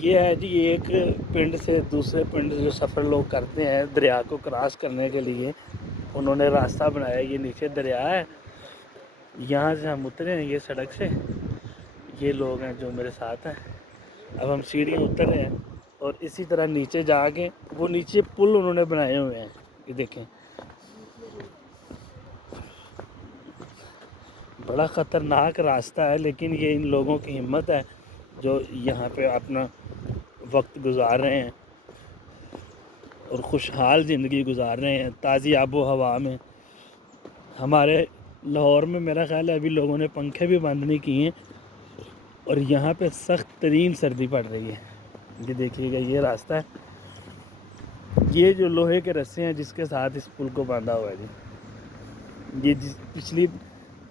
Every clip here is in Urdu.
یہ ہے جی ایک پنڈ سے دوسرے پنڈ جو سفر لوگ کرتے ہیں دریا کو کراس کرنے کے لیے، انہوں نے راستہ بنایا. یہ نیچے دریا ہے، یہاں سے ہم اترے ہیں یہ سڑک سے. یہ لوگ ہیں جو میرے ساتھ ہیں. اب ہم سیڑھیاں اتر رہے ہیں اور اسی طرح نیچے جا کے وہ نیچے پل انہوں نے بنائے ہوئے ہیں. یہ دیکھیں بڑا خطرناک راستہ ہے، لیکن یہ ان لوگوں کی ہمت ہے جو یہاں پہ اپنا وقت گزار رہے ہیں اور خوشحال زندگی گزار رہے ہیں تازی آب و ہوا میں. ہمارے لاہور میں میرا خیال ہے ابھی لوگوں نے پنکھے بھی بند نہیں کیے ہیں اور یہاں پہ سخت ترین سردی پڑ رہی ہے. یہ دیکھیے گا یہ راستہ ہے، یہ جو لوہے کے رسے ہیں جس کے ساتھ اس پل کو باندھا ہوا ہے جی. یہ پچھلی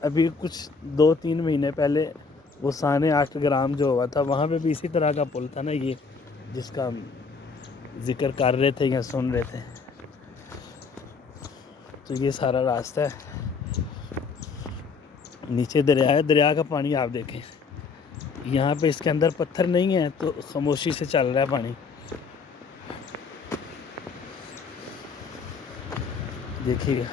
ابھی کچھ 2-3 مہینے پہلے وہ سانے 8 گرام جو ہوا تھا وہاں پہ بھی اسی طرح کا پل تھا نا، یہ جس کا ہم ذکر کر رہے تھے یا سن رہے تھے. تو یہ سارا راستہ ہے، نیچے دریا ہے. دریا کا پانی آپ دیکھیں، یہاں پہ اس کے اندر پتھر نہیں ہے تو خاموشی سے چل رہا ہے پانی. دیکھیے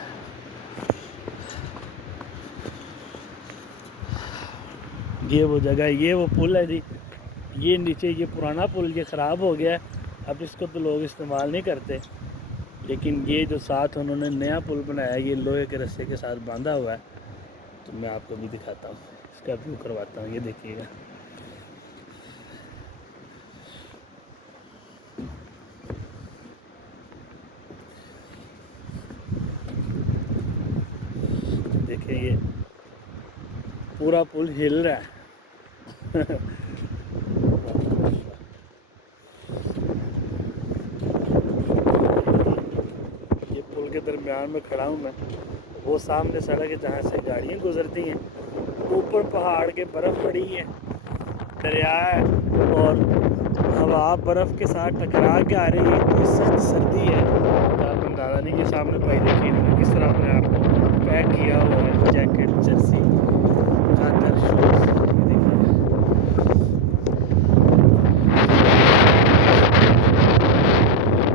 یہ وہ جگہ ہے، یہ وہ پل ہے جی. یہ نیچے یہ پرانا پل یہ خراب ہو گیا ہے، اب اس کو تو لوگ استعمال نہیں کرتے، لیکن یہ جو ساتھ انہوں نے نیا پل بنایا ہے یہ لوہے کے رسے کے ساتھ باندھا ہوا ہے. تو میں آپ کو بھی دکھاتا ہوں، اس کا ویو کرواتا ہوں. یہ دیکھیے گا دیکھیں یہ پورا پل ہل رہا ہے. یہ پل کے درمیان میں کھڑا ہوں میں، وہ سامنے سڑک ہے جہاں سے گاڑیاں گزرتی ہیں، اوپر پہاڑ کے برف پڑی ہے، دریا ہے اور ہوا برف کے ساتھ ٹکرا کے آ رہی ہے. اتنی سخت سردی ہے کہ آپ اندازہ نہیں. یہ سامنے بھائی دیکھیے انہوں نے کس طرح اپنے آپ کو پیک کیا ہوا ہے